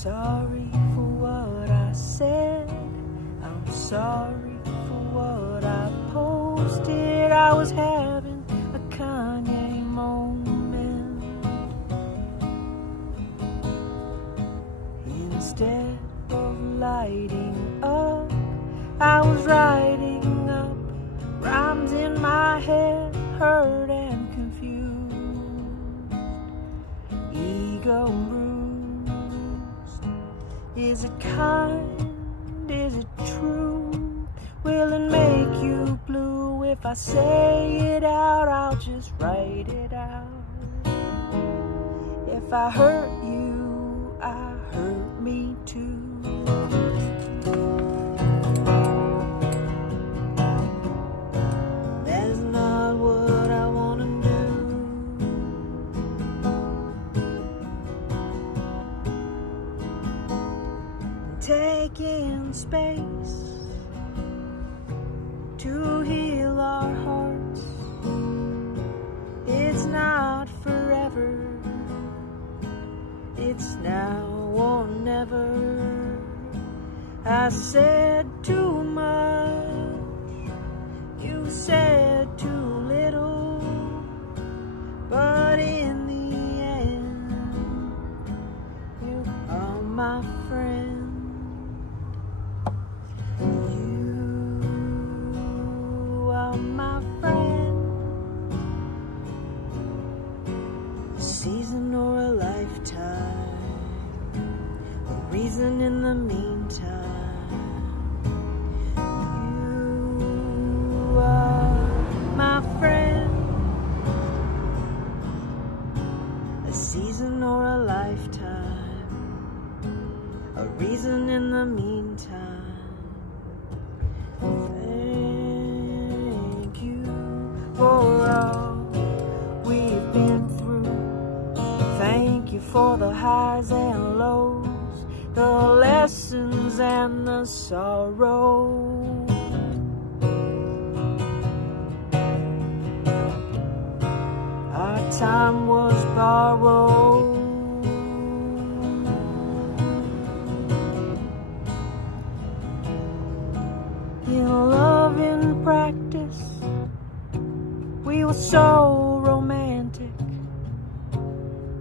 sorry for what I said. I'm sorry for what I posted. I was having a Kanye moment. Instead of lighting up, I was writing up rhymes in my head, hurt and confused, ego bruised. Is it kind? Is it true? Will it make you blue? If I say it out, I'll just write it out. If I hurt you, I hurt me too. That's not what I wanna do. Taking space to heal our hearts. It's not forever, it's now or never. I said too much, you said too little, but in the end, you are my friend. My friend, a season or a lifetime, a reason in the meantime. You are my friend, a season or a lifetime, a reason in the meantime. For all we've been through, thank you for the highs and lows, the lessons and the sorrow. Our time was borrowed. In love in practice, we were so romantic.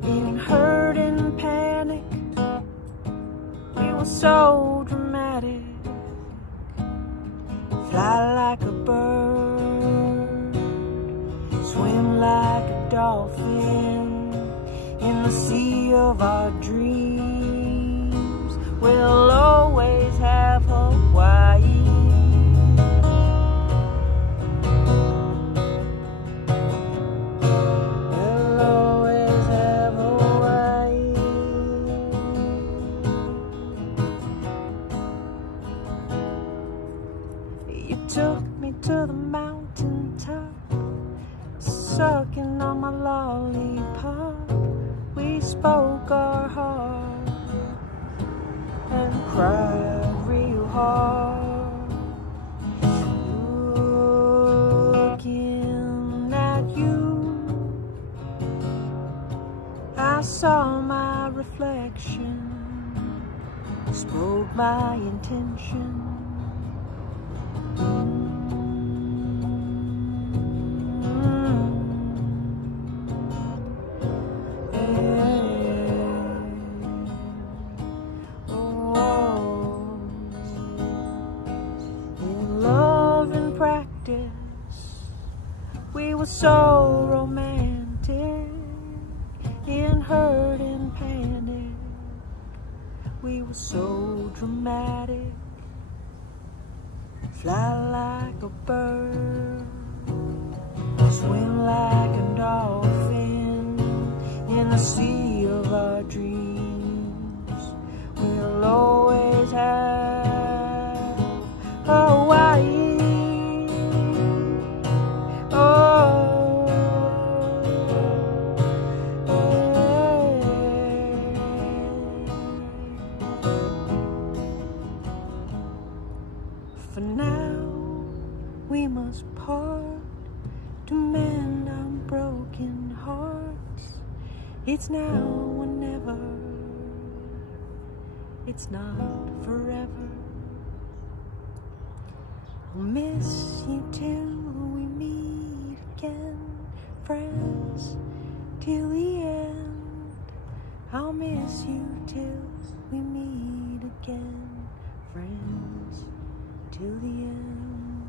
In hurt and panic, we were so dramatic. Fly like a bird, swim like a dolphin, in the sea of our dreams. We'll always have Hawaii. You took me to the mountaintop, sucking on my lollipop. We spoke our heart and cried real hard. Looking at you, I saw my reflection, spoke my intention. We were so romantic. In hurt and panic, we were so dramatic. Fly like a bird, swim like a dolphin, in the sea of our dreams. We'll always have Hawaii. For now, we must part to mend our broken hearts. It's now or never. it's not forever. I'll miss you till we meet again, friends, till the end. I'll miss you till we meet again, friends, till the end.